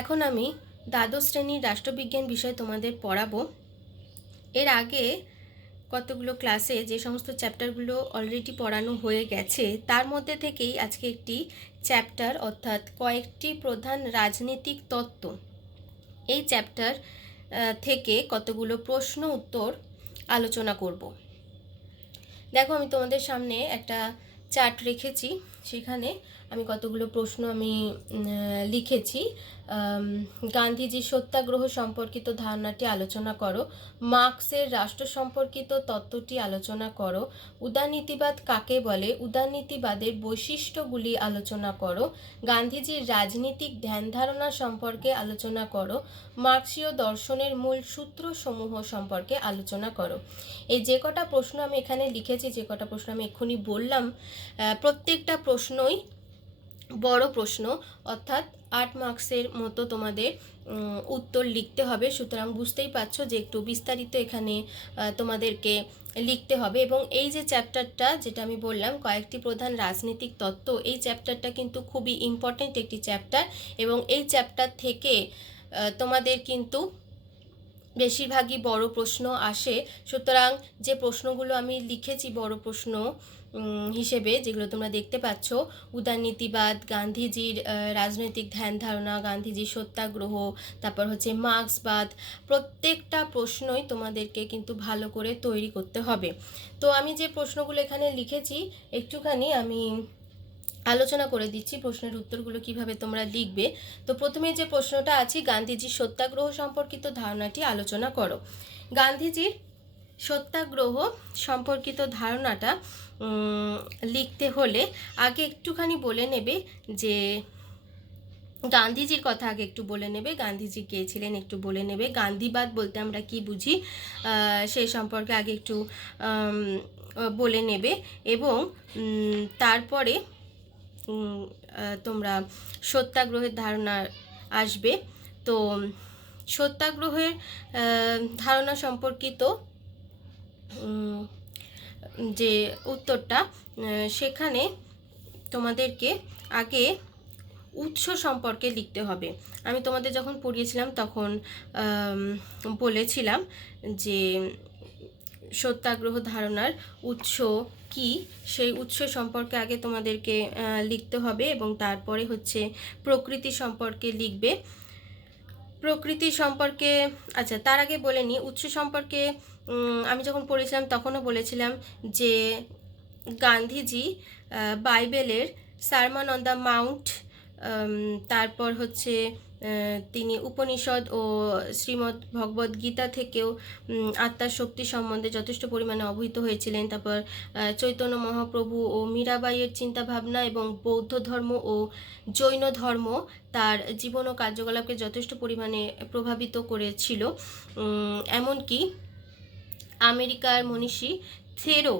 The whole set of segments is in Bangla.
এখন আমি দ্বাদশ শ্রেণীর রাষ্ট্রবিজ্ঞান বিষয় তোমাদের পড়াবো। এর আগে কতগুলো ক্লাসে যে সমস্ত চ্যাপ্টারগুলো অলরেডি পড়ানো হয়ে গেছে তার মধ্যে থেকেই আজকে একটি চ্যাপ্টার অর্থাৎ কয়েকটি প্রধান রাজনৈতিক তত্ত্ব, এই চ্যাপ্টার থেকে কতগুলো প্রশ্ন উত্তর আলোচনা করব। দেখো, আমি তোমাদের সামনে একটা চার্ট রেখেছি, সেখানে আমি কতগুলো প্রশ্ন লিখেছি। গান্ধীজির সত্যাগ্রহ সম্পর্কিত ধারণাটি আলোচনা করো, মার্কসের রাষ্ট্র সম্পর্কিত তত্ত্বটি আলোচনা করো, উদারনীতিবাদ কাকে বলে, উদারনীতিবাদের বৈশিষ্ট্যগুলি আলোচনা করো, গান্ধীজির রাজনীতিক ধ্যান ধারণা সম্পর্কে আলোচনা করো, মার্কসীয় দর্শনের মূল সূত্রসমূহ সম্পর্কে আলোচনা করো। এই যে কটা প্রশ্ন আমি এখানে লিখেছি, যে কটা প্রশ্ন আমি এক্ষুনি বললাম, প্রত্যেকটা প্রশ্নই বড় প্রশ্ন, অর্থাৎ 8 মার্কসের মতো তোমাদের উত্তর লিখতে হবে। সুতরাং বুঝতেই পারছো যে একটু বিস্তারিত এখানে তোমাদেরকে লিখতে হবে। এবং এই যে চ্যাপ্টারটা, যেটা আমি বললাম কয়েকটি প্রধান রাজনৈতিক তত্ত্ব, এই চ্যাপ্টারটা কিন্তু খুবই ইম্পর্ট্যান্ট একটি চ্যাপ্টার, এবং এই চ্যাপ্টার থেকে তোমাদের কিন্তু বেশিরভাগই বড় প্রশ্ন আসে। সুতরাং যে প্রশ্নগুলো আমি লিখেছি বড় প্রশ্ন হিসেবে, যেগুলো তোমরা দেখতে পাচ্ছ, উদারনীতিবাদ, গান্ধীজির রাজনৈতিক ধ্যান ধারণা, গান্ধীজির সত্যাগ্রহ, তারপর হচ্ছে মার্ক্সবাদ, প্রত্যেকটা প্রশ্নই তোমাদেরকে কিন্তু ভালো করে তৈরি করতে হবে। তো আমি যে প্রশ্নগুলো এখানে লিখেছি একটুখানি আমি আলোচনা করে দিচ্ছি প্রশ্নের উত্তরগুলো কিভাবে তোমরা লিখবে। তো প্রথমে যে প্রশ্নটা আছে, গান্ধীজির সত্যাগ্রহ সম্পর্কিত ধারণাটি আলোচনা করো। গান্ধীজির সত্যাগ্রহ সম্পর্কিত ধারণাটা লিখতে হলে আগে একটুখানি বলে নেবে যে গান্ধীজির কথা আগে একটু বলে নেবে, গান্ধীজি কে ছিলেন একটু বলে নেবে, গান্ধীবাদ বলতে আমরা কি বুঝি সেই সম্পর্কে আগে একটু বলে নেবে, এবং তারপরে তোমরা সত্যাগ্রহের ধারণা আসবে। তো সত্যাগ্রহের ধারণা সম্পর্কিত যে উত্তরটা, সেখানে তোমাদেরকে আগে উৎস সম্পর্কে লিখতে হবে। আমি তোমাদের যখন পড়িয়েছিলাম তখন বলেছিলাম যে সত্যাগ্রহ ধারণার উৎস কি, সেই উৎস সম্পর্কে আগে তোমাদেরকে লিখতে হবে, এবং তারপরে হচ্ছে প্রকৃতি সম্পর্কে লিখবে। প্রকৃতি সম্পর্কে, আচ্ছা তার আগে বলে নিই, উৎস সম্পর্কে আমি যখন পড়েছিলাম তখনও বলেছিলাম যে গান্ধীজি বাইবেলের সারমন অন দ্য মাউন্ট, তারপর হচ্ছে তিনি উপনিষদ ও শ্রীমদ্ ভগবদ গীতা থেকেও আত্মার শক্তি সম্বন্ধে যথেষ্ট পরিমাণে অবহিত হয়েছিলেন। তারপর চৈতন্য মহাপ্রভু ও মীরাবাইয়ের চিন্তাভাবনা এবং বৌদ্ধ ধর্ম ও জৈন ধর্ম তার জীবন ও কার্যকলাপকে যথেষ্ট পরিমাণে প্রভাবিত করেছিল। এমনকি আমেরিকার মনীষী থেরো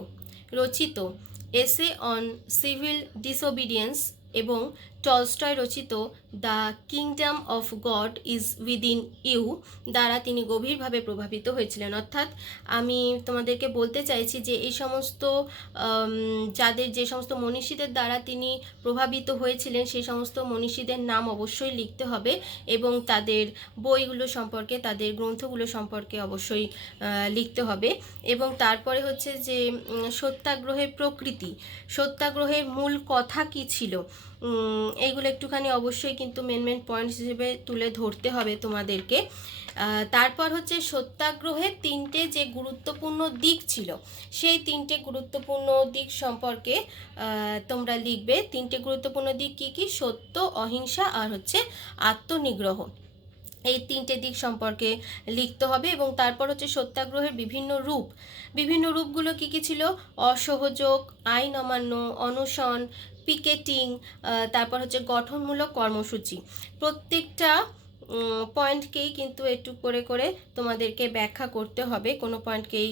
রচিত এসে অন সিভিল ডিসোবিডিয়েন্স এবং টলস্টয় রচিত the kingdom of God is within you দ্বারা তিনি গভীরভাবে প্রভাবিত হয়েছিলেন। অর্থাৎ আমি তোমাদেরকে বলতে চাইছি যে এই সমস্ত যে সমস্ত মনীষীদের দ্বারা তিনি প্রভাবিত হয়েছিলেন, সেই সমস্ত মনীষীদের নাম অবশ্যই লিখতে হবে, এবং তাদের বইগুলো সম্পর্কে, তাদের গ্রন্থগুলো সম্পর্কে অবশ্যই লিখতে হবে। এবং তারপরে হচ্ছে যে সত্যাগ্রহের প্রকৃতি, সত্যাগ্রহের মূল কথা কি ছিল, এইগুলো একটুখানি অবশ্যই কিন্তু মেন পয়েন্টস হিসেবে তুলে ধরতে হবে তোমাদেরকে। তারপর হচ্ছে সত্যাগ্রহের 3টে যে গুরুত্বপূর্ণ দিক ছিল, সেই 3টে গুরুত্বপূর্ণ দিক সম্পর্কে তোমরা লিখবে। 3টে গুরুত্বপূর্ণ দিক কি কি? সত্য, অহিংসা আর হচ্ছে আত্মনিগ্রহ। এই 3টে দিক সম্পর্কে লিখতে হবে। এবং তারপর হচ্ছে সত্যাগ্রহের বিভিন্ন রূপগুলো কি কি ছিল? অসহযোগ, আইন অমান্য, অনশন, পিকেটিং, তারপর হচ্ছে গঠনমূলক কর্মসূচি। প্রত্যেকটা পয়েন্টকেই কিন্তু একটু করে করে তোমাদেরকে ব্যাখ্যা করতে হবে, কোনো পয়েন্টকেই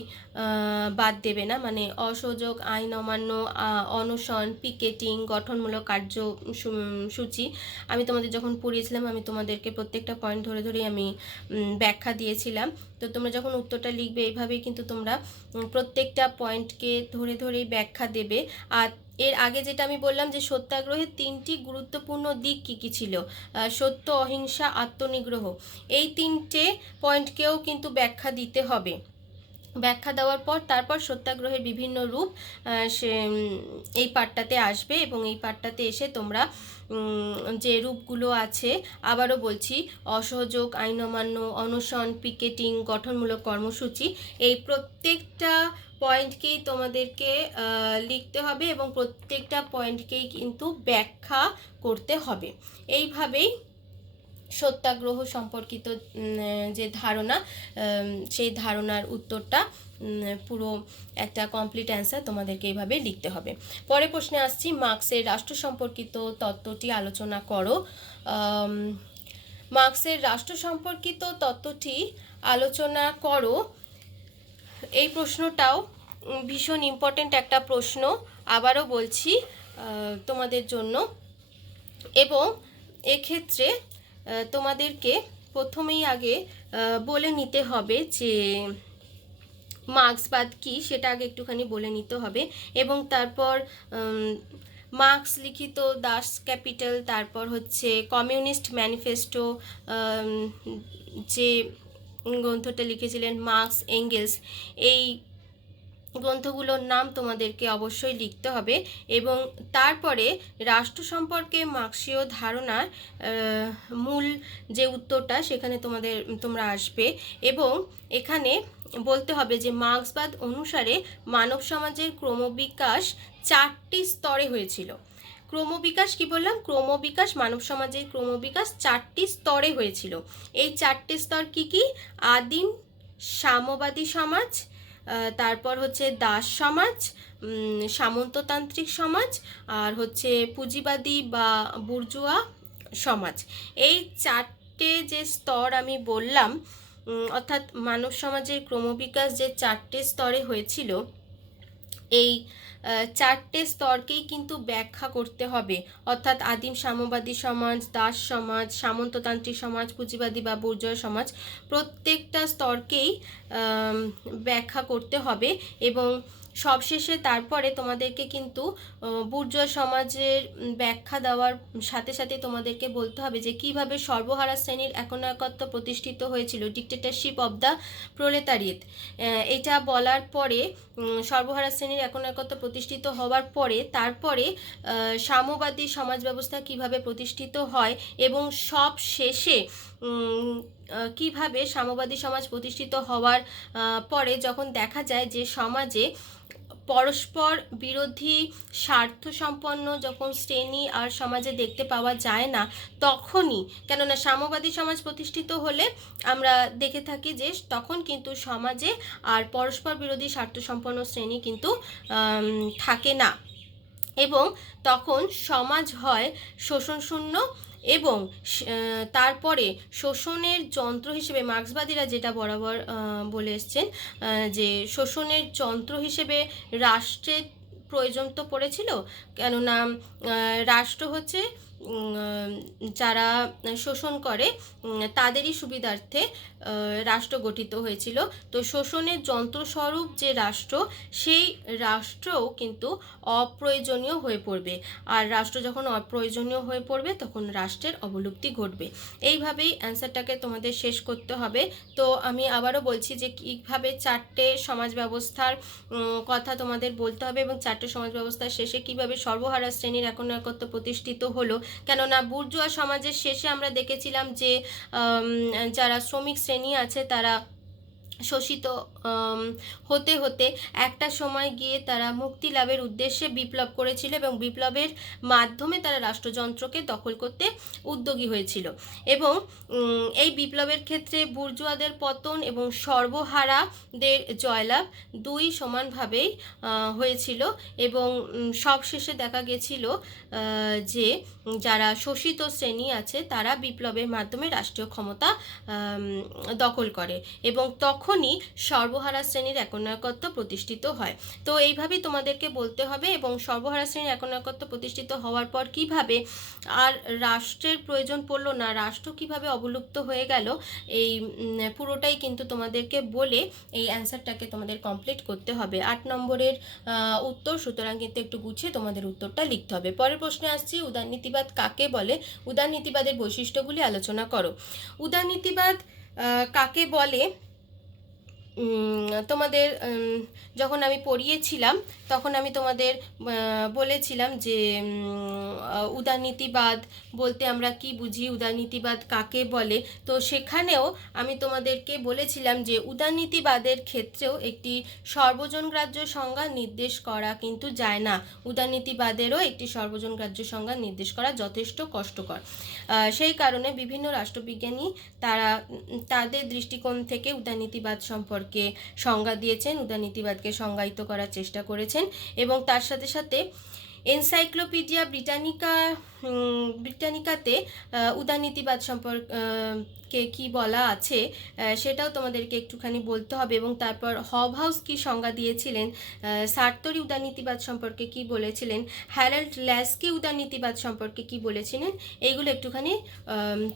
বাদ দেবে না। মানে অসহযোগ, আইন অমান্য, অনশন, পিকেটিং, গঠনমূলক কার্যসূচি আমি তোমাদের যখন পড়িয়েছিলাম আমি তোমাদেরকে প্রত্যেকটা পয়েন্ট ধরে ধরে আমি ব্যাখ্যা দিয়েছিলাম। তো তোমরা যখন উত্তরটা লিখবে এইভাবেই কিন্তু তোমরা প্রত্যেকটা পয়েন্টকে ধরে ধরেই ব্যাখ্যা দেবে। আর এর আগে যেটা আমি বললাম যে সত্যাগ্রহের 3টি গুরুত্বপূর্ণ দিক কী কী ছিল, সত্য, অহিংসা, আত্মনিগ্রহ, এই 3টে পয়েন্টকেও কিন্তু ব্যাখ্যা দিতে হবে। ব্যাখ্যা দেওয়ার পর তারপর সত্যাগ্রহের বিভিন্ন রূপ সে এই পাঠটাতে আসবে, এবং এই পাঠটাতে এসে তোমরা যে রূপগুলো আছে, আবারও বলছি, অসহযোগ, আইন অমান্য, অনশন, পিকেটিং, গঠনমূলক কর্মসূচি, এই প্রত্যেকটা পয়েন্টকেই তোমাদেরকে লিখতে হবে এবং প্রত্যেকটা পয়েন্টকেই কিন্তু ব্যাখ্যা করতে হবে। এইভাবেই সত্যাগ্রহ সম্পর্কিত যে ধারণা, সেই ধারণার উত্তরটা পুরো একটা কমপ্লিট অ্যান্সার তোমাদেরকে এইভাবে লিখতে হবে। পরের প্রশ্নে আসছি, মার্ক্সের রাষ্ট্র সম্পর্কিত তত্ত্বটি আলোচনা করো। মার্ক্সের রাষ্ট্র সম্পর্কিত তত্ত্বটি আলোচনা করো, এই প্রশ্নটাও ভীষণ ইম্পর্ট্যান্ট একটা প্রশ্ন, আবারও বলছি তোমাদের জন্য। এবং এক্ষেত্রে তোমাদেরকে প্রথমেই আগে বলে নিতে হবে যে মার্ক্সবাদ কী, সেটা আগে একটুখানি বলে নিতে হবে। এবং তারপর মার্ক্স লিখিত দাস ক্যাপিটাল, তারপর হচ্ছে কমিউনিস্ট ম্যানিফেস্টো, যে গ্রন্থটা লিখেছিলেন মার্ক্স এঙ্গেলস, এই গ্রন্থগুলোর নাম তোমাদেরকে অবশ্যই লিখতে হবে। এবং তারপরে রাষ্ট্র সম্পর্কে মার্ক্সীয় ধারণার মূল যে উত্তরটা, সেখানে তোমরা আসবে। এবং এখানে বলতে হবে যে মার্ক্সবাদ অনুসারে মানব সমাজের ক্রমবিকাশ 4টি স্তরে হয়েছিল। ক্রমবিকাশ কি বললাম? ক্রমবিকাশ, মানব সমাজের ক্রমবিকাশ 4টি স্তরে হয়েছিল। এই 4টে স্তর কি কি? আদিম সাম্যবাদী সমাজ, তারপর হচ্ছে দাস সমাজ, সামন্ততান্ত্রিক সমাজ, আর হচ্ছে পুঁজিবাদী বা বুর্জোয়া সমাজ। এই 4টে যে স্তর আমি বললাম, অর্থাৎ মানব সমাজের ক্রমবিকাশ যে 4টে স্তরে হয়েছিল, এই 4টে স্তরকেই কিন্তু ব্যাখ্যা করতে হবে। অর্থাৎ আদিম সাম্যবাদী সমাজ, দাস সমাজ, সামন্ততান্ত্রিক সমাজ, পুঁজিবাদী বা বুর্জোয়া সমাজ, প্রত্যেকটা স্তরকেই ব্যাখ্যা করতে হবে। এবং সবশেষে তারপরে তোমাদেরকে কিন্তু বুর্জোয়া সমাজের ব্যাখ্যা দেওয়ার সাথে সাথে তোমাদেরকে বলতে হবে যে কিভাবে সর্বহারা শ্রেণীর একনায়কত্ব প্রতিষ্ঠিত হয়েছিল, ডিক্টেটরশিপ অব দ্য প্রোলেতারিয়েট। এটা বলার পরে, সর্বহারা শ্রেণীর একনায়কত্ব প্রতিষ্ঠিত হওয়ার পরে তারপরে সাম্যবাদী সমাজ ব্যবস্থা কিভাবে প্রতিষ্ঠিত হয়, এবং সব শেষে কিভাবে সাম্যবাদী সমাজ প্রতিষ্ঠিত হওয়ার পরে যখন দেখা যায় যে সমাজে পরস্পর বিরোধী স্বার্থ সম্পন্ন যখন শ্রেণী আর সমাজে দেখতে পাওয়া যায় না, তখনই, কেননা সাম্যবাদী সমাজ প্রতিষ্ঠিত হলে আমরা দেখে থাকি যে তখন কিন্তু সমাজে আর পরস্পর বিরোধী স্বার্থ সম্পন্ন শ্রেণী কিন্তু থাকে না, এবং তখন সমাজ হয় শোষণশূন্য। এবং তারপরে শোষণের যন্ত্র হিসেবে মার্ক্সবাদীরা যেটা বরাবর বলে এসছেন, যে শোষণের যন্ত্র হিসেবে রাষ্ট্রের প্রয়োজন তো পড়েছিল, কেননা রাষ্ট্র হচ্ছে যারা শোষণ করে তাদেরই সুবিধার্থে রাষ্ট্র গঠিত হয়েছিল। তো শোষণের যন্ত্রস্বরূপ যে রাষ্ট্র, সেই রাষ্ট্রও কিন্তু অপ্রয়োজনীয় হয়ে পড়বে, আর রাষ্ট্র যখন অপ্রয়োজনীয় হয়ে পড়বে তখন রাষ্ট্রের অবলুপ্তি ঘটবে। এইভাবেই অ্যান্সারটাকে তোমাদের শেষ করতে হবে। তো আমি আবারও বলছি যে কীভাবে 4টে সমাজ ব্যবস্থার কথা তোমাদের বলতে হবে, এবং 4টে সমাজ ব্যবস্থার শেষে কিভাবে সর্বহারা শ্রেণীর একনায়কত্ব প্রতিষ্ঠিত হলো। কেননা বুর্জোয়া সমাজের শেষে আমরা দেখেছিলাম যে যারা শ্রমিক শ্রেণী আছে তারা শোষিত হতে হতে একটা সময় গিয়ে তারা মুক্তি লাভের উদ্দেশ্যে বিপ্লব করেছিল, এবং বিপ্লবের মাধ্যমে তারা রাষ্ট্রযন্ত্রকে দখল করতে উদ্যোগী হয়েছিল। এবং এই বিপ্লবের ক্ষেত্রে বুর্জোয়াদের পতন এবং সর্বহারাদের জয়লাভ দুই সমানভাবেই হয়েছিল। এবং সবশেষে দেখা গেছিল যে যারা শোষিত শ্রেণী আছে তারা বিপ্লবের মাধ্যমে রাষ্ট্রীয় ক্ষমতা দখল করে, এবং তখন তখনই সর্বহারা শ্রেণীর একনায়কত্ব প্রতিষ্ঠিত হয়। তো এইভাবেই তোমাদেরকে বলতে হবে। এবং সর্বহারা শ্রেণীর একনায়কত্ব প্রতিষ্ঠিত হওয়ার পর কিভাবে আর রাষ্ট্রের প্রয়োজন পড়লো না, রাষ্ট্র কিভাবে অবলুপ্ত হয়ে গেল, এই পুরোটাই কিন্তু তোমাদেরকে বলে এই অ্যান্সারটাকে তোমাদের কমপ্লিট করতে হবে। 8 নম্বরের উত্তর, সুতরাং কিন্তু একটু গুছিয়ে তোমাদের উত্তরটা লিখতে হবে। পরের প্রশ্নে আসছি, উদারনীতিবাদ কাকে বলে? উদারনীতিবাদের বৈশিষ্ট্যগুলি আলোচনা করো। উদারনীতিবাদ কাকে বলে? তোমাদের যখন আমি পড়িয়েছিলাম তখন আমি তোমাদের বলেছিলাম যে উদারনীতিবাদ বলতে আমরা কি বুঝি, উদারনীতিবাদ কাকে বলে। তো সেখানেও আমি তোমাদেরকে বলেছিলাম যে উদারনীতিবাদের ক্ষেত্রেও একটি সর্বজনগ্রাহ্য সংজ্ঞা নির্দেশ করা কিন্তু যায় না। উদারনীতিবাদেরও একটি সর্বজনগ্রাহ্য সংজ্ঞা নির্দেশ করা যথেষ্ট কষ্টকর। সেই কারণে বিভিন্ন রাষ্ট্রবিজ্ঞানী তারা তাদের দৃষ্টিকোণ থেকে উদারনীতিবাদ সম্পর্কে সংজ্ঞা দিয়েছেন, উদারনীতিবাদকে সংজ্ঞায়িত করার চেষ্টা করেছেন। এবং তার সাথে সাথে এনসাইক্লোপিডিয়া ব্রিটানিকাতে উদারনীতিবাদ সম্পর্কে কি বলা আছে সেটাও তোমাদেরকে একটুখানি বলতে হবে। এবং তারপর হবহাউস কি সংজ্ঞা দিয়েছিলেন, সার্তরি উদারনীতিবাদ সম্পর্কে কি বলেছিলেন, হ্যারাল্ড ল্যাসকি উদারনীতিবাদ সম্পর্কে কি বলেছিলেন, এইগুলো একটুখানি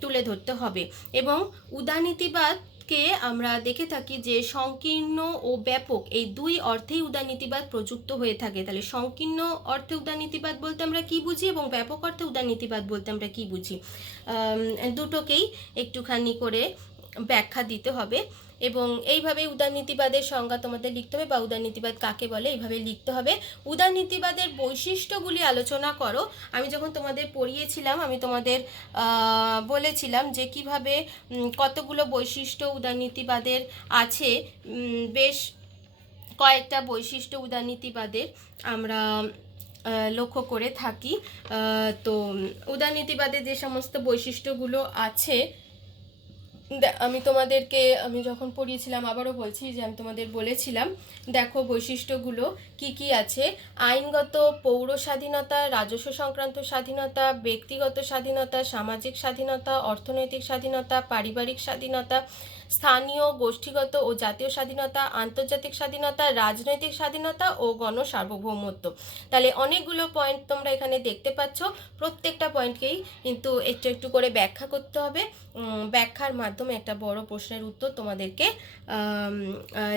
তুলে ধরতে হবে। এবং উদারনীতিবাদ কে আমরা দেখে থাকি যে সংকীর্ণ ও ব্যাপক এই দুই অর্থেই উদারনীতিবাদ প্রযুক্ত হয়ে থাকে। তাহলে সংকীর্ণ অর্থে উদারনীতিবাদ বলতে আমরা কি বুঝি এবং ব্যাপক অর্থে উদারনীতিবাদ বলতে আমরা কি বুঝি, দুটোকেই একটুখানি করে ব্যাখ্যা দিতে হবে। এবং এইভাবে উদারনীতিবাদের সংজ্ঞা তোমাদের লিখতে হবে, বা উদারনীতিবাদ কাকে বলে এইভাবে লিখতে হবে। উদারনীতিবাদের বৈশিষ্ট্যগুলি আলোচনা করো। আমি যখন তোমাদের পড়িয়েছিলাম আমি তোমাদের বলেছিলাম যে কিভাবে কতগুলো বৈশিষ্ট্য উদারনীতিবাদের আছে। বেশ কয়েকটা বৈশিষ্ট্য উদারনীতিবাদের আমরা লক্ষ্য করে থাকি। তো উদারনীতিবাদের যে সমস্ত বৈশিষ্ট্যগুলো আছে আমি যখন পড়িয়েছিলাম আবারও বলছি যে আমি তোমাদের বলেছিলাম, দেখো বৈশিষ্ট্যগুলো কি কি আছে। আইনগত পৌর স্বাধীনতা, রাজস্ব সংক্রান্ত স্বাধীনতা, ব্যক্তিগত স্বাধীনতা, সামাজিক স্বাধীনতা, অর্থনৈতিক স্বাধীনতা, পারিবারিক স্বাধীনতা, স্থানীয়, গোষ্ঠীগত ও জাতীয় স্বাধীনতা, আন্তর্জাতিক স্বাধীনতা, রাজনৈতিক স্বাধীনতা ও গণসার্বভৌমত্ব। তাহলে অনেকগুলো পয়েন্ট তোমরা এখানে দেখতে পাচ্ছ। প্রত্যেকটা পয়েন্টকেই কিন্তু একটু একটু করে ব্যাখ্যা করতে হবে। ব্যাখ্যার মাধ্যমে একটা বড় প্রশ্নের উত্তর তোমাদেরকে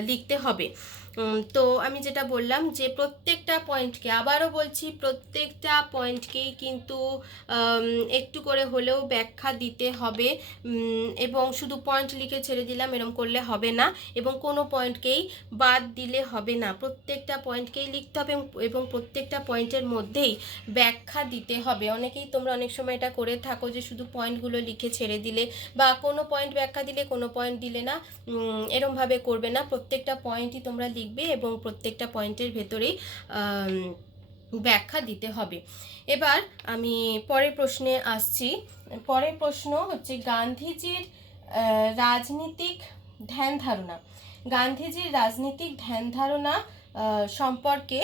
লিখতে হবে। তো আমি যেটা বললাম যে প্রত্যেকটা পয়েন্টকে, আবারও বলছি, প্রত্যেকটা পয়েন্টকেই কিন্তু একটু করে হলেও ব্যাখ্যা দিতে হবে। এবং শুধু পয়েন্ট লিখে ছেড়ে দিলাম এরকম করলে হবে না, এবং কোনো পয়েন্টকেই বাদ দিলে হবে না। প্রত্যেকটা পয়েন্টকেই লিখতে হবে এবং প্রত্যেকটা পয়েন্টের মধ্যেই ব্যাখ্যা দিতে হবে। অনেকেই তোমরা অনেক সময় এটা করে থাকো যে শুধু পয়েন্টগুলো লিখে ছেড়ে দিলে, বা কোনো পয়েন্ট ব্যাখ্যা দিলে কোনো পয়েন্ট দিলে না, এরমভাবে করবে না। প্রত্যেকটা পয়েন্টই তোমরা লিখবে এবং প্রত্যেকটা পয়েন্টের ভেতরেই ব্যাখ্যা দিতে হবে। এবার আমি পরের প্রশ্নে আসছি। পরের প্রশ্ন হচ্ছে গান্ধীজির রাজনীতিক ধ্যান ধারণা। গান্ধীজির রাজনীতিক ধ্যান ধারণা সম্পর্কে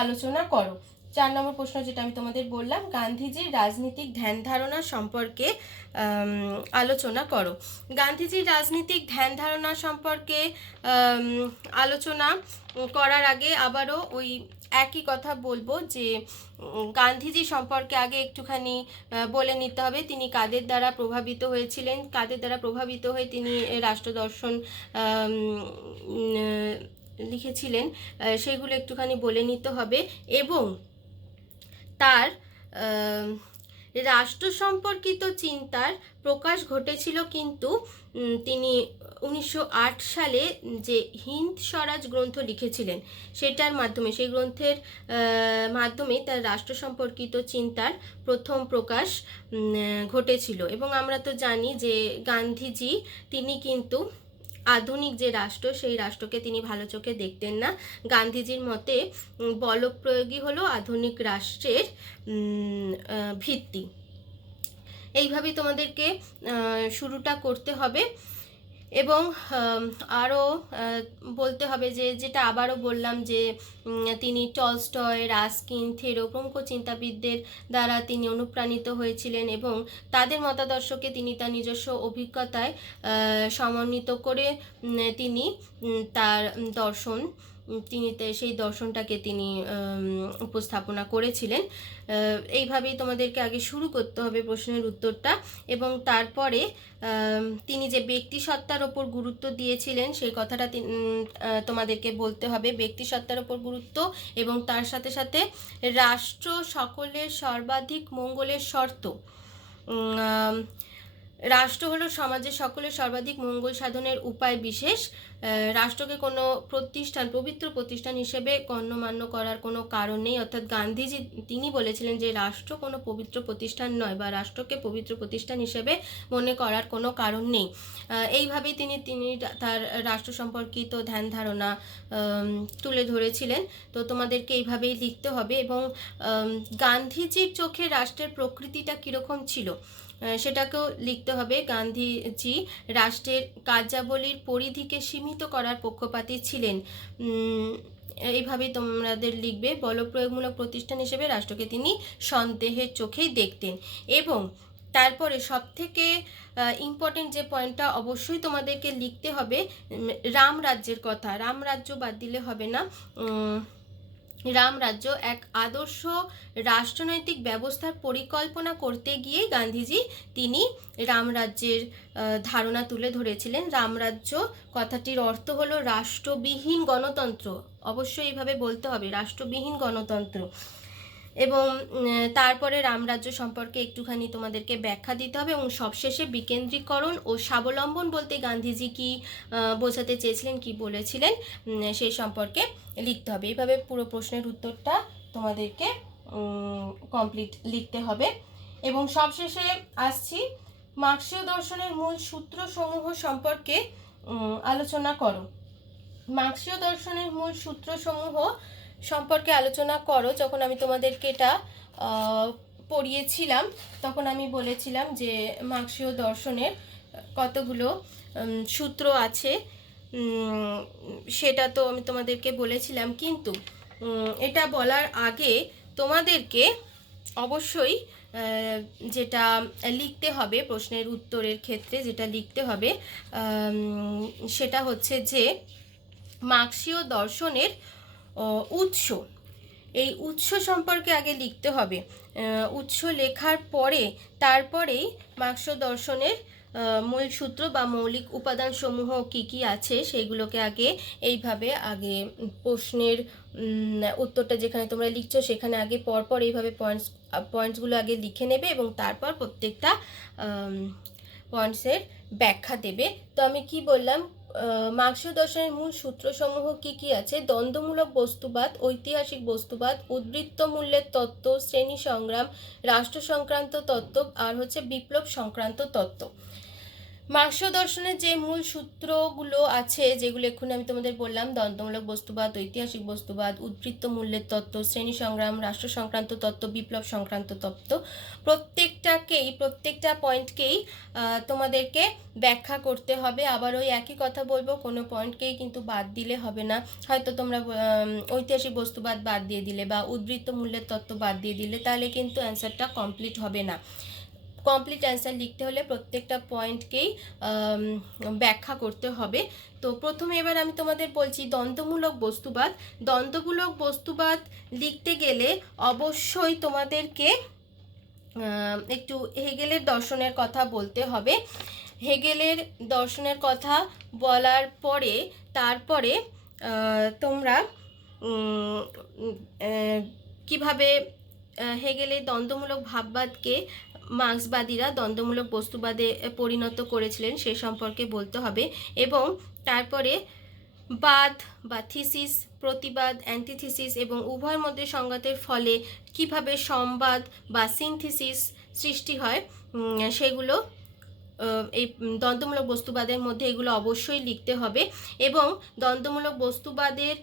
আলোচনা করো। 4 নম্বর প্রশ্ন যেটা আমি তোমাদের বললাম, গান্ধীজির রাজনীতিক ধ্যান ধারণা সম্পর্কে আলোচনা করো। গান্ধীজির রাজনীতিক ধ্যান ধারণা সম্পর্কে আলোচনা করার আগে আবারও ওই একই কথা বলবো যে গান্ধীজি সম্পর্কে আগে একটুখানি বলে নিতে হবে। তিনি কাদের দ্বারা প্রভাবিত হয়েছিলেন, কাদের দ্বারা প্রভাবিত হয়ে তিনি রাষ্ট্রদর্শন লিখেছিলেন, সেগুলো একটুখানি বলে নিতে হবে। এবং তার রাষ্ট্র সম্পর্কিত চিন্তার প্রকাশ ঘটেছিল কিন্তু তিনি 1908 সালে যে হিন্দ স্বরাজ গ্রন্থ লিখেছিলেন সেটার মাধ্যমে, সেই গ্রন্থের মাধ্যমে তার রাষ্ট্র সম্পর্কিত চিন্তার প্রথম প্রকাশ ঘটেছিল। এবং আমরা তো জানি যে গান্ধীজি তিনি কিন্তু আধুনিক যে রাষ্ট্র সেই রাষ্ট্রকে তিনি ভালো চোখে দেখতেন না। গান্ধীজির মতে বলপ্রয়োগই হলো আধুনিক রাষ্ট্রের ভিত্তি। এইভাবেই তোমাদেরকে শুরুটা করতে হবে। এবং আরও বলতে হবে যে, যেটা আবারও বললাম যে তিনি টলস্টয়, রাস্কিন, থেরো প্রমুখ চিন্তাবিদদের দ্বারা তিনি অনুপ্রাণিত হয়েছিলেন এবং তাদের মতাদর্শকে তিনি তার নিজস্ব অভিজ্ঞতায় সমন্বিত করে তিনি তার দর্শন তিনি সেই দর্শনটাকে তিনি উপস্থাপনা করেছিলেন। এইভাবেই তোমাদেরকে আগে শুরু করতে হবে প্রশ্নের উত্তরটা, এবং তারপরে তিনি যে ব্যক্তিসত্তার ওপর গুরুত্ব দিয়েছিলেন সেই কথাটা তোমাদেরকে বলতে হবে। ব্যক্তিসত্তার ওপর গুরুত্ব এবং তার সাথে সাথে রাষ্ট্র সকলের সর্বাধিক মঙ্গলের শর্ত। রাষ্ট্র হলো সমাজের সকলের সর্বাধিক মঙ্গল সাধনের উপায় বিশেষ। রাষ্ট্রকে কোনো প্রতিষ্ঠান, পবিত্র প্রতিষ্ঠান হিসেবে গণ্যমান্য করার কোনো কারণ নেই। অর্থাৎ গান্ধীজি তিনি বলেছিলেন যে রাষ্ট্র কোনো পবিত্র প্রতিষ্ঠান নয়, বা রাষ্ট্রকে পবিত্র প্রতিষ্ঠান হিসেবে মনে করার কোনো কারণ নেই। এইভাবেই তিনি তার রাষ্ট্র সম্পর্কিত ধ্যান ধারণা তুলে ধরেছিলেন। তো তোমাদেরকে এইভাবেই লিখতে হবে। এবং গান্ধীজির চোখে রাষ্ট্রের প্রকৃতিটা কীরকম ছিল সেটাকেও লিখতে হবে। গান্ধীজি রাষ্ট্রের কার্যাবলীর পরিধিকে সীমিত করার পক্ষপাতী ছিলেন। এইভাবেই তোমাদের লিখবে। বলপ্রয়োগমূলক প্রতিষ্ঠান হিসেবে রাষ্ট্রকে তিনি সন্দেহের চোখেই দেখতেন। এবং তারপরে সবথেকে ইম্পর্টেন্ট যে পয়েন্টটা অবশ্যই তোমাদেরকে লিখতে হবে, রামরাজ্যের কথা। রামরাজ্য বাদ দিলে হবে না। রামরাজ্য এক আদর্শ রাষ্ট্রনৈতিক ব্যবস্থার পরিকল্পনা করতে গিয়ে গান্ধীজি তিনি রামরাজ্যের ধারণা তুলে ধরেছিলেন। রামরাজ্য কথাটির অর্থ হলো রাষ্ট্রবিহীন গণতন্ত্র। অবশ্যই এইভাবে বলতে হবে, রাষ্ট্রবিহীন গণতন্ত্র। এবং তারপরে রামরাজ্য সম্পর্কে একটুখানি তোমাদেরকে ব্যাখ্যা দিতে হবে। এবং সবশেষে বিকেন্দ্রীকরণ ও স্বাবলম্বন বলতে গান্ধীজি কি বোঝাতে চেয়েছিলেন, কি বলেছিলেন সেই সম্পর্কে লিখতে হবে। এইভাবে পুরো প্রশ্নের উত্তরটা তোমাদেরকে কমপ্লিট লিখতে হবে। এবং সবশেষে আসছি, মার্ক্সীয় দর্শনের মূল সূত্রসমূহ সম্পর্কে আলোচনা করো। মার্ক্সীয় দর্শনের মূল সূত্রসমূহ সম্পর্কে আলোচনা করো। যখন আমি তোমাদেরকে এটা পড়িয়েছিলাম তখন আমি বলেছিলাম যে মার্ক্সীয় দর্শনের কতগুলো সূত্র আছে, সেটা তো আমি তোমাদেরকে বলেছিলাম। কিন্তু এটা বলার আগে তোমাদেরকে অবশ্যই যেটা লিখতে হবে প্রশ্নের উত্তরের ক্ষেত্রে, যেটা লিখতে হবে সেটা হচ্ছে যে মার্ক্সীয় দর্শনের উৎস। এই উৎস সম্পর্কে আগে লিখতে হবে। উৎস লেখার পরে তারপরেই মার্ক্সীয় দর্শনের মূল সূত্র বা মৌলিক উপাদান সমূহ কি কি আছে সেইগুলোকে আগে এইভাবে আগে প্রশ্নের উত্তরটা যেখানে তোমরা লিখছো সেখানে আগে পরপর এইভাবে পয়েন্টসগুলো আগে লিখে নেবে এবং তারপর প্রত্যেকটা পয়েন্টসের ব্যাখ্যা দেবে। তো আমি কি বললাম, মার্ক্সীয় দর্শনের মূল সূত্রসমূহ কি কি আছে? দ্বন্দ্বমূলক বস্তুবাদ, ঐতিহাসিক বস্তুবাদ, উদ্বৃত্ত মূল্যের তত্ত্ব, শ্রেণী সংগ্রাম, রাষ্ট্র সংক্রান্ত তত্ত্ব, আর হচ্ছে বিপ্লব সংক্রান্ত তত্ত্ব। মার্ক্সীয় দর্শনের যে মূল সূত্রগুলো আছে, যেগুলো এক্ষুনি আমি তোমাদের বললাম, দ্বন্দ্বমূলক বস্তুবাদ, ঐতিহাসিক বস্তুবাদ, উদ্বৃত্ত মূল্যের তত্ত্ব, শ্রেণী সংগ্রাম, রাষ্ট্র সংক্রান্ত তত্ত্ব, বিপ্লব সংক্রান্ত তত্ত্ব, প্রত্যেকটা পয়েন্টকেই তোমাদেরকে ব্যাখ্যা করতে হবে। আবার ওই একই কথা বলবো, কোনো পয়েন্টকেই কিন্তু বাদ দিলে হবে না। হয়তো তোমরা ঐতিহাসিক বস্তুবাদ বাদ দিয়ে দিলে বা উদ্বৃত্ত মূল্যের তত্ত্ব বাদ দিয়ে দিলে, তাহলে কিন্তু অ্যান্সারটা কমপ্লিট হবে না। কমপ্লিট অ্যান্সার লিখতে হলে প্রত্যেকটা পয়েন্টকেই ব্যাখ্যা করতে হবে। তো প্রথমে এবার আমি তোমাদের বলছি দ্বন্দ্বমূলক বস্তুবাদ। দ্বন্দ্বমূলক বস্তুবাদ লিখতে গেলে অবশ্যই তোমাদেরকে একটু হেগেলের দর্শনের কথা বলতে হবে। হেগেলের দর্শনের কথা বলার পরে তারপরে তোমরা কিভাবে হেগেলের দ্বন্দ্বমূলক ভাববাদকে মার্ক্সবাদীরা দ্বন্দ্বমূলক বস্তুবাদে পরিণত করেছিলেন সে সম্পর্কে বলতে হবে। এবং তারপরে বাদ বা থিসিস, প্রতিবাদ, অ্যান্টিথিসিস এবং উভয়ের মধ্যে সংঘাতের ফলে কিভাবে সংবাদ বা সিনথিসিস সৃষ্টি হয় সেগুলো এই দ্বন্দ্বমূলক বস্তুবাদের মধ্যে এগুলো অবশ্যই লিখতে হবে। এবং দ্বন্দ্বমূলক বস্তুবাদের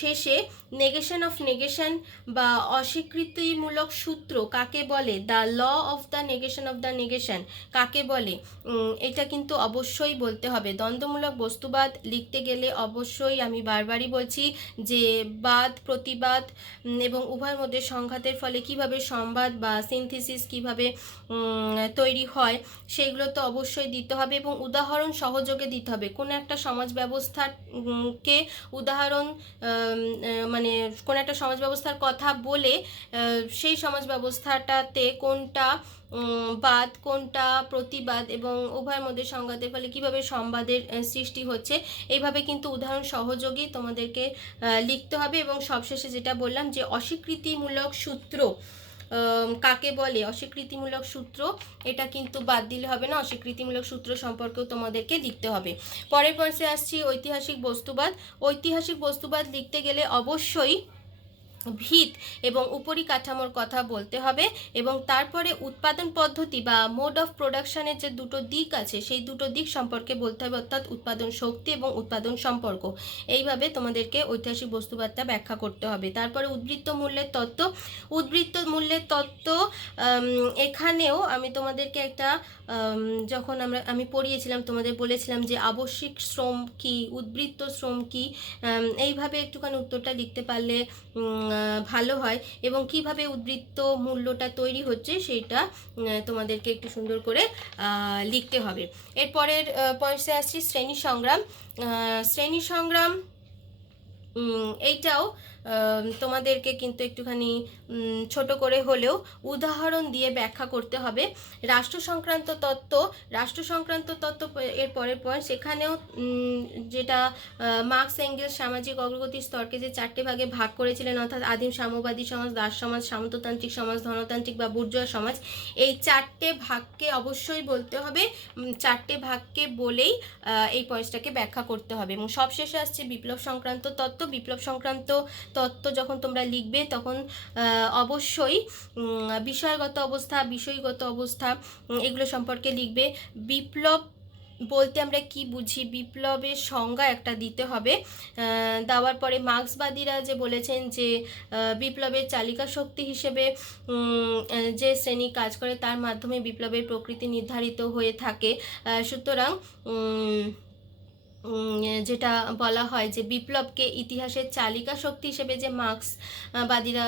শেষে নেগেশন অফ নেগেশন বা অস্বীকৃতিমূলক সূত্র কাকে বলে, the law of the negation of the negation কাকে বলে, এটা কিন্তু অবশ্যই বলতে হবে। দ্বন্দ্বমূলক বস্তুবাদ লিখতে গেলে অবশ্যই আমি বারবারই বলছি যে বাদ প্রতিবাদ এবং উভয়ের মধ্যে সংঘাতের ফলে কিভাবে সংবাদ বা সিনথিসিস কিভাবে তৈরি হয় সেগুলো তো অবশ্যই দিতে হবে, এবং উদাহরণ সহযোগে দিতে হবে। কোনো একটা সমাজ ব্যবস্থাকে উদাহরণ মানে কোনো একটা সমাজ ব্যবস্থার কথা বলে সেই সমাজ ব্যবস্থাটাতে কোনটা বাদ কোনটা প্রতিবাদ এবং উভয়ের মধ্যে সংঘাতের ফলে কিভাবে সংবাদের সৃষ্টি হচ্ছে, এইভাবে কিন্তু উদাহরণ সহযোগী তোমাদেরকে লিখতে হবে। এবং সবশেষে যেটা বললাম যে অস্বীকৃতিমূলক সূত্র কাকে বলে, অস্বীকৃতিমূলক সূত্র এটা কিন্তু বাদ দিলে হবে না, অস্বীকৃতিমূলক সূত্র সম্পর্কেও তোমাদেরকে লিখতে হবে। পরের পয়েন্টে আসছি ঐতিহাসিক বস্তুবাদ। ঐতিহাসিক বস্তুবাদ লিখতে গেলে অবশ্যই ভিত এবং উপরিকাঠামোর কথা বলতে হবে, এবং তারপরে উৎপাদন পদ্ধতি বা মোড অফ প্রোডাকশনের যে দুটো দিক আছে সেই দুটো দিক সম্পর্কে বলতে হবে, অর্থাৎ উৎপাদন শক্তি এবং উৎপাদন সম্পর্ক। এইভাবে তোমাদেরকে ঐতিহাসিক বস্তুবাদটা ব্যাখ্যা করতে হবে। তারপরে উদ্বৃত্ত মূল্যের তত্ত্ব। উদ্বৃত্ত মূল্যের তত্ত্ব এখানেও আমি তোমাদেরকে একটা যখন আমি পড়িয়েছিলাম তোমাদের বলেছিলাম যে আবশ্যিক শ্রম কি, উদ্বৃত্ত শ্রম কি, এইভাবে একটুখানি উত্তরটা লিখতে পারলে ভালো হয়। এবং কিভাবে উদ্বৃত্ত মূল্যটা তৈরি হচ্ছে সেইটা তোমাদেরকে একটু সুন্দর করে লিখতে হবে। এরপরের পয়েন্টসে আসছি শ্রেণী সংগ্রাম। শ্রেণী সংগ্রাম এইটাও তোমাদেরকে কিন্তু একটুখানি ছোট করে হলেও উদাহরণ দিয়ে ব্যাখ্যা করতে হবে। রাষ্ট্র সংক্রান্ত তত্ত্ব, রাষ্ট্র সংক্রান্ত তত্ত্ব এর পরের পয়েন্ট, সেখানেও যেটা মার্কস এঙ্গেলস সামাজিক অগ্রগতির স্তরকে যে 4টে ভাগে ভাগ করেছিলেন, অর্থাৎ আদিম সাম্যবাদী সমাজ, দাস সমাজ, সামন্ততান্ত্রিক সমাজ, ধনতান্ত্রিক বা বুর্জোয়া সমাজ, এই 4টে ভাগকে অবশ্যই বলতে হবে। 4টে ভাগকে বলেই এই পয়েন্টসটাকে ব্যাখ্যা করতে হবে। এবং সবশেষে আসছে বিপ্লব সংক্রান্ত তত্ত্ব। বিপ্লব সংক্রান্ত তত্ত্ব যখন তোমরা লিখবে তখন অবশ্যই বিষয়গত অবস্থা, বিষয়গত অবস্থা এগুলো সম্পর্কে লিখবে। বিপ্লব বলতে আমরা কি বুঝি, বিপ্লবের সংজ্ঞা একটা দিতে হবে। দেওয়ার পরে মার্ক্সবাদীরা যে বলেছেন যে বিপ্লবের চালিকা শক্তি হিসেবে যে শ্রেণী কাজ করে তার মাধ্যমে বিপ্লবের প্রকৃতি নির্ধারিত হয়ে থাকে। সুতরাং যেটা বলা হয় যে বিপ্লবকে ইতিহাসের চালিকা শক্তি হিসেবে যে মার্ক্সবাদীরা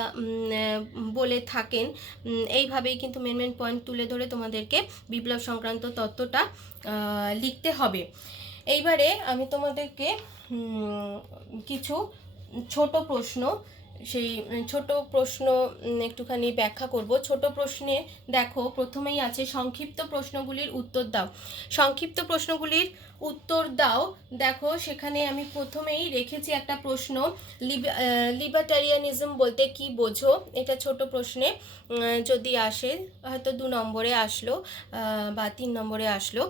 বলে থাকেন, এইভাবেই কিন্তু মেন পয়েন্ট তুলে ধরে তোমাদেরকে বিপ্লব সংক্রান্ত তত্ত্বটা লিখতে হবে। এইবারে আমি তোমাদেরকে কিছু ছোট প্রশ্ন, সেই ছোট প্রশ্ন একটুখানি ব্যাখ্যা করব। ছোট প্রশ্নে দেখো প্রথমেই আছে সংক্ষিপ্ত প্রশ্নগুলির উত্তর দাও। সংক্ষিপ্ত প্রশ্নগুলির উত্তর দাও, দেখো সেখানে আমি প্রথমেই রেখেছি একটা প্রশ্ন, লিবার্টারিয়ানিজম বলতে কি বোঝো, এটা ছোট প্রশ্নে যদি আসে, হয়তো 2 নম্বরে আসলো বা 3 নম্বরে আসলো,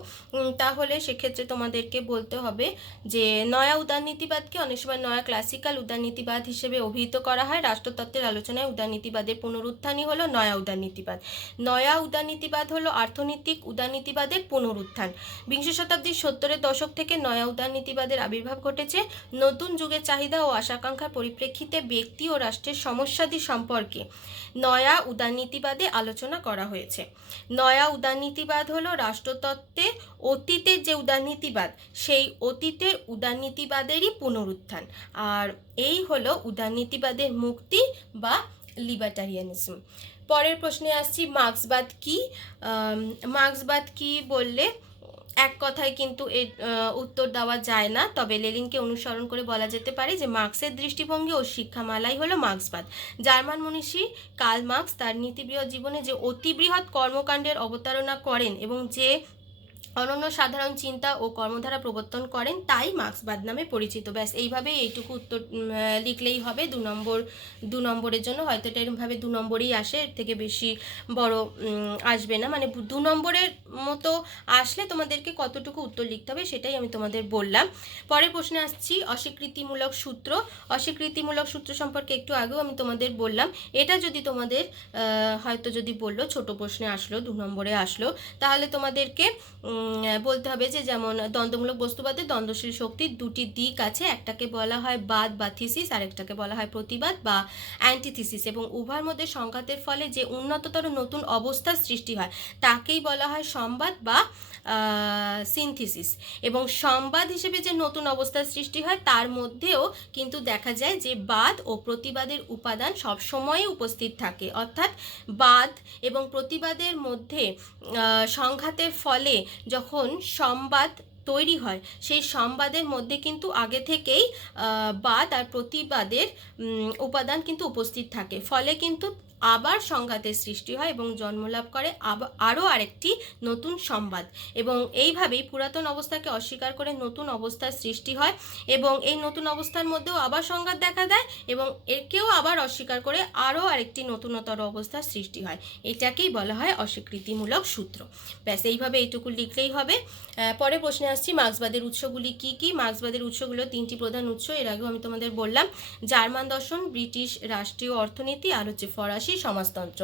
তাহলে সেক্ষেত্রে তোমাদেরকে বলতে হবে যে নয়া উদারনীতিবাদকে অনেক সময় নয়া ক্লাসিক্যাল উদারনীতিবাদ হিসেবে অভিহিত করা হয়। রাষ্ট্রতত্ত্বের আলোচনায় উদারনীতিবাদের পুনরুত্থানই হলো নয়া উদারনীতিবাদ। নয়া উদারনীতিবাদ হলো অর্থনৈতিক উদারনীতিবাদের পুনরুত্থান। বিংশ শতাব্দীর 70-এর দশক থেকে নয়া উদারনীতিবাদের আবির্ভাব ঘটেছে। নতুন যুগের চাহিদা ও আশাকাঙ্ক্ষার পরিপ্রেক্ষিতে ব্যক্তি ও রাষ্ট্রের সমস্যাদি সম্পর্কে নয়া উদারনীতিবাদে আলোচনা করা হয়েছে। নয়া উদারনীতিবাদ হলো রাষ্ট্রতত্ত্বে অতীতের যে উদারনীতিবাদ সেই অতীতের উদারনীতিবাদেরই পুনরুত্থান, আর এই হলো উদারনীতিবাদের মুক্তি বা লিবার্টারিয়ানিজম। পরের প্রশ্নে আসছি মার্ক্সবাদ কি। মার্ক্সবাদ কি বললে এক কথায় কিন্তু এর উত্তর দেওয়া যায় না, তবে লেনিনকে অনুসরণ করে বলা যেতে পারে যে মার্ক্সের দৃষ্টিভঙ্গি ও শিক্ষামালাই হলো মার্ক্সবাদ। জার্মান মনীষী কার্ল মার্ক্স তার নীতিবৃহৎ জীবনে যে অতি বৃহৎ কর্মকাণ্ডের অবতারণা করেন এবং যে অনন্য সাধারণ চিন্তা ও কর্মধারা প্রবর্তন করেন, তাই মার্ক্সবাদ নামে পরিচিত। ব্যাস এইভাবে এইটুকু উত্তর লিখলেই হবে 2 নম্বরের জন্য। হয়তো এটা এরকমভাবে 2 নম্বরই আসে, এর থেকে বেশি বড় আসবে না, মানে 2 নম্বরের মতো আসলে তোমাদেরকে কতটুকু উত্তর লিখতে হবে সেটাই আমি তোমাদের বললাম। পরের প্রশ্নে আসছি, অস্বীকৃতিমূলক সূত্র। অস্বীকৃতিমূলক সূত্র সম্পর্কে একটু আগেও আমি তোমাদের বললাম। এটা যদি তোমাদের হয়তো যদি বললো ছোট প্রশ্নে আসলো, 2 নম্বরে আসলো, তাহলে তোমাদেরকে বলতে হবে যে যেমন দ্বন্দ্বমূলক বস্তুবাদে দ্বন্দ্বশীল শক্তির 2টি দিক আছে, একটাকে বলা হয় বাদ বা থিসিস, আর একটাকে বলা হয় প্রতিবাদ বা অ্যান্টিথিসিস, এবং উভয়ের মধ্যে সংঘাতের ফলে যে উন্নততর নতুন অবস্থার সৃষ্টি হয় তাকেই বলা হয় সংবাদ বা সিনথিসিস। এবং সংবাদ হিসেবে যে নতুন অবস্থার সৃষ্টি হয় তার মধ্যেও কিন্তু দেখা যায় যে বাদ ও প্রতিবাদের উপাদান সবসময়ই উপস্থিত থাকে, অর্থাৎ বাদ এবং প্রতিবাদের মধ্যে সংঘাতের ফলে যখন সংবাদ তৈরি হয়, সেই সংবাদের মধ্যে কিন্তু আগে থেকেই বাদ আর প্রতিবাদের উপাদান কিন্তু উপস্থিত থাকে, ফলে কিন্তু আবার সংঘাতের সৃষ্টি হয় এবং জন্মলাভ করে আরও আরেকটি নতুন সংবাদ। এবং এইভাবেই পুরাতন অবস্থাকে অস্বীকার করে নতুন অবস্থার সৃষ্টি হয়, এবং এই নতুন অবস্থার মধ্যেও আবার সংঘাত দেখা দেয় এবং একেও আবার অস্বীকার করে আরও আরেকটি নতুনতর অবস্থার সৃষ্টি হয়। এটাকেই বলা হয় অস্বীকৃতিমূলক সূত্র। ব্যাস এইভাবে এইটুকু লিখলেই হবে। পরের প্রশ্নে আসছি, মার্ক্সবাদের উৎসগুলি কি কি? মার্ক্সবাদের উৎসগুলো 3টি প্রধান উৎস, এর আগেও আমি তোমাদের বললাম। জার্মান দর্শন, ব্রিটিশ রাষ্ট্রীয় অর্থনীতি, আর হচ্ছে ফরাসি সমাজতন্ত্র।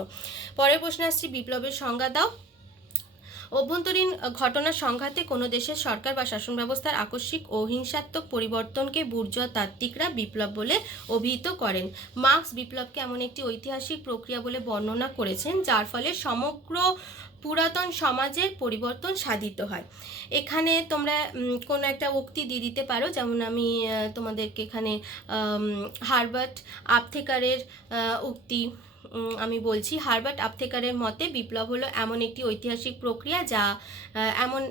পরের প্রশ্নে আসছি, বিপ্লবের সংজ্ঞা দাও। অভ্যন্তরীণ ঘটনার সংঘাতে কোনো দেশের সরকার বা শাসন ব্যবস্থার আকস্মিক ও হিংসাত্মক পরিবর্তনকে বুর্জোয়া তাত্ত্বিকরা বিপ্লব বলে অভিহিত করেন। মার্ক্স বিপ্লবকে এমন একটি ঐতিহাসিক প্রক্রিয়া বলে বর্ণনা করেছেন যার ফলে সমগ্র পুরাতন সমাজের পরিবর্তন সাধিত হয়। এখানে তোমরা কোনো একটা উক্তি দিয়ে দিতে পারো, যেমন আমি তোমাদেরকে এখানে হারবার্ট আপথেকারের উক্তি আমি বলছি। হারবার্ট আপথেকারের মতে বিপ্লব হলো এমন একটি ঐতিহাসিক প্রক্রিয়া যা এমন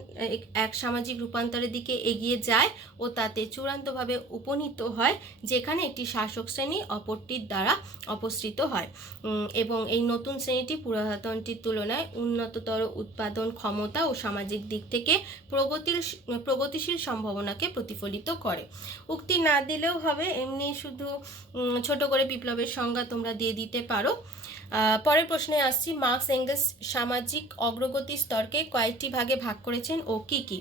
এক সামাজিক রূপান্তরের দিকে এগিয়ে যায় ও তাতে চূড়ান্তভাবে উপনীত হয় যেখানে একটি শাসক শ্রেণী অপরটির দ্বারা অপসৃত হয়, এবং এই নতুন শ্রেণীটি পুরাতনটির তুলনায় উন্নততর উৎপাদন ক্ষমতা ও সামাজিক দিক থেকে প্রগতিশীল সম্ভাবনাকে প্রতিফলিত করে। উক্তি না দিলেও হবে, এমনি শুধু ছোট করে বিপ্লবের সংজ্ঞা তোমরা দিয়ে দিতে পারো। পরের প্রশ্নে আসছি, মার্কস এঙ্গেলস সামাজিক অগ্রগতি স্তরকে কয়েকটি ভাগে ভাগ করেছেন ও কি কি?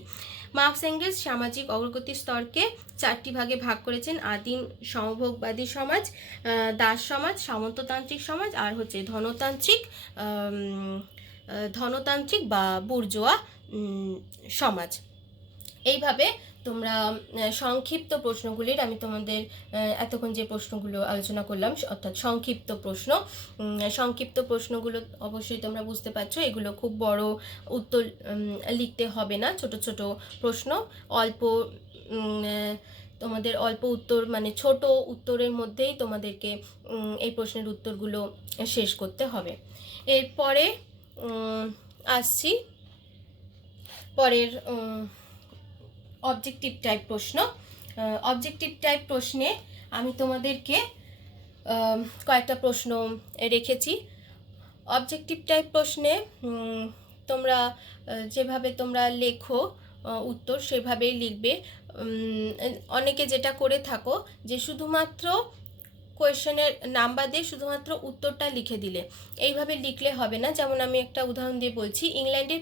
মার্কস এঙ্গেলস সামাজিক অগ্রগতি স্তরকে 4টি ভাগে ভাগ করেছেন: আদিম সমভোগবাদী সমাজ, দাস সমাজ, সামন্ততান্ত্রিক সমাজ, আর হচ্ছে ধনতান্ত্রিক বা বুর্জোয়া সমাজ। এইভাবে তোমরা সংক্ষিপ্ত প্রশ্নগুলির, আমি তোমাদের এতক্ষণ যে প্রশ্নগুলো আলোচনা করলাম অর্থাৎ সংক্ষিপ্ত প্রশ্নগুলো অবশ্যই তোমরা বুঝতে পারছো, এগুলো খুব বড় উত্তর লিখতে হবে না, ছোট ছোট প্রশ্ন, তোমাদের অল্প উত্তর, মানে ছোট উত্তরের মধ্যেই তোমাদেরকে এই প্রশ্নের উত্তরগুলো শেষ করতে হবে। এরপরে আসছি পরের অবজেক্টিভ টাইপ প্রশ্ন। অবজেক্টিভ টাইপ প্রশ্নে আমি তোমাদেরকে কয়েকটা প্রশ্ন রেখেছি। অবজেক্টিভ টাইপ প্রশ্নে তোমরা যেভাবে তোমরা লেখো উত্তর সেভাবেই লিখবে। অনেকে যেটা করে থাকো যে শুধুমাত্র কোয়েশ্চেনের নাম্বার দিয়ে শুধুমাত্র উত্তরটা লিখে দিলে, এইভাবে লিখলে হবে না। যেমন আমি একটা উদাহরণ দিয়ে বলছি, ইংল্যান্ডের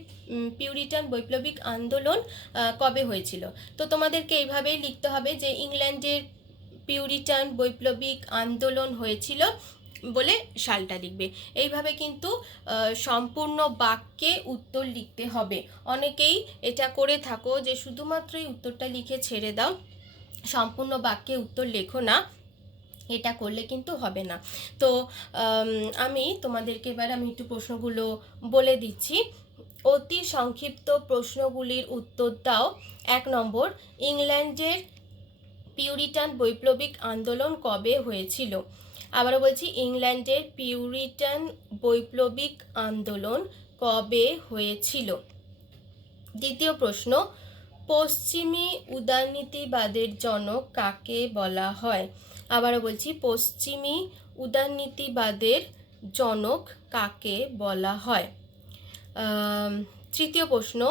পিউরিটান বৈপ্লবিক আন্দোলন কবে হয়েছিল? তো তোমাদেরকে এইভাবেই লিখতে হবে যে ইংল্যান্ডের পিউরিটান বৈপ্লবিক আন্দোলন হয়েছিল বলে সালটা লিখবে। এইভাবে কিন্তু সম্পূর্ণ বাক্যে উত্তর লিখতে হবে। অনেকেই এটা করে থাকো যে শুধুমাত্রই উত্তরটা লিখে ছেড়ে দাও, সম্পূর্ণ বাক্যে উত্তর লেখো না, এটা করলে কিন্তু হবে না। তো আমি তোমাদেরকে এবার আমি একটু প্রশ্নগুলো বলে দিচ্ছি। অতি সংক্ষিপ্ত প্রশ্নগুলির উত্তর দাও। 1 নম্বর, ইংল্যান্ডের পিউরিটান বৈপ্লবিক আন্দোলন কবে হয়েছিল? আবারও বলছি, ইংল্যান্ডের পিউরিটান বৈপ্লবিক আন্দোলন কবে হয়েছিল? দ্বিতীয় প্রশ্ন, পশ্চিমী উদারনীতিবাদের জনক কাকে বলা হয়? আবারও বলছি, পশ্চিমী উদারনীতিবাদের জনক কাকে বলা হয়? তৃতীয় প্রশ্ন,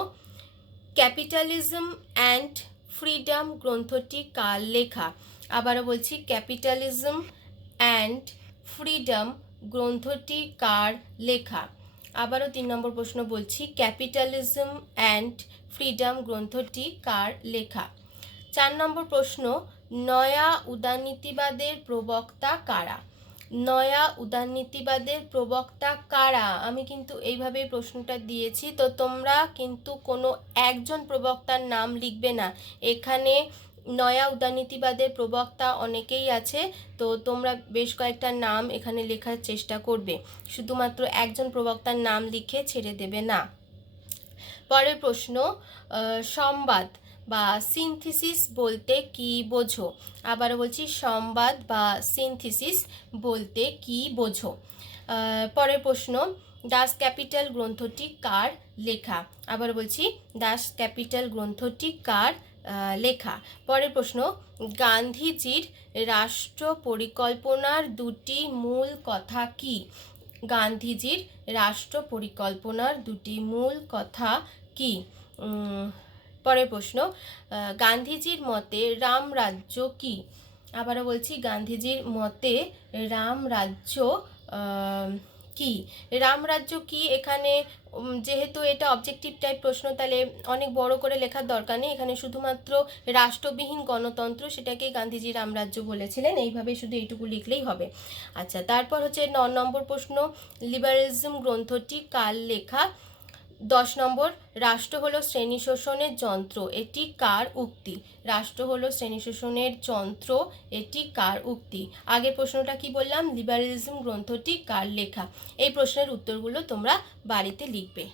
ক্যাপিটালিজম অ্যান্ড ফ্রিডম গ্রন্থটি কার লেখা? আবারও বলছি, ক্যাপিটালিজম অ্যান্ড ফ্রিডম গ্রন্থটি কার লেখা? আবারও 3 নম্বর প্রশ্ন বলছি, ক্যাপিটালিজম অ্যান্ড ফ্রিডম গ্রন্থটি কার লেখা? 4 নম্বর প্রশ্ন, নয়া উদারনীতিবাদের প্রবক্তা কারা? নয়া উদারনীতিবাদের প্রবক্তা কারা? আমি কিন্তু এইভাবে প্রশ্নটা দিয়েছি, তো তোমরা কিন্তু কোনো একজন প্রবক্তার নাম লিখবে না। এখানে নয়া উদারনীতিবাদের প্রবক্তা অনেকেই আছে, তো তোমরা বেশ কয়েকটা নাম এখানে লেখার চেষ্টা করবে, শুধুমাত্র একজন প্রবক্তার নাম লিখে ছেড়ে দেবে না। পরের প্রশ্ন, সংবাদ বা সিনথিসিস বলতে কি বোঝো? আবারও বলছি, সংবাদ বা সিনথিসিস বলতে কি বোঝো? পরের প্রশ্ন, দাস ক্যাপিটাল গ্রন্থটি কার লেখা? আবার বলছি, দাস ক্যাপিটাল গ্রন্থটি কার লেখা? পরের প্রশ্ন, গান্ধীজির রাষ্ট্র পরিকল্পনার দুটি মূল কথা কি? গান্ধীজির রাষ্ট্র পরিকল্পনার দুটি মূল কথা কি? পরের প্রশ্ন, গান্ধীজির মতে রামরাজ্য কি? আবারও বলছি, গান্ধীজির মতে রামরাজ্য কি? রামরাজ্য কি? এখানে যেহেতু এটা অবজেক্টিভ টাইপ প্রশ্ন, তাহলে অনেক বড় করে লেখার দরকার নেই। এখানে শুধুমাত্র রাষ্ট্রবিহীন গণতন্ত্র, সেটাকেই গান্ধীজি রামরাজ্য বলেছিলেন, এইভাবে শুধু এইটুকু লিখলেই হবে। আচ্ছা, তারপর হচ্ছে 9 নম্বর প্রশ্ন, লিবারেলিজম গ্রন্থটি কার লেখা? 10 নম্বর, রাষ্ট্র হলো শ্রেণী শোষণের যন্ত্র, এটি কার উক্তি? রাষ্ট্র হলো শ্রেণী শোষণের যন্ত্র, এটি কার উক্তি? আগের প্রশ্নটা কি বললাম? লিবারেলিজম গ্রন্থটি কার লেখা? এই প্রশ্নের উত্তরগুলো তোমরা বাড়িতে লিখবে।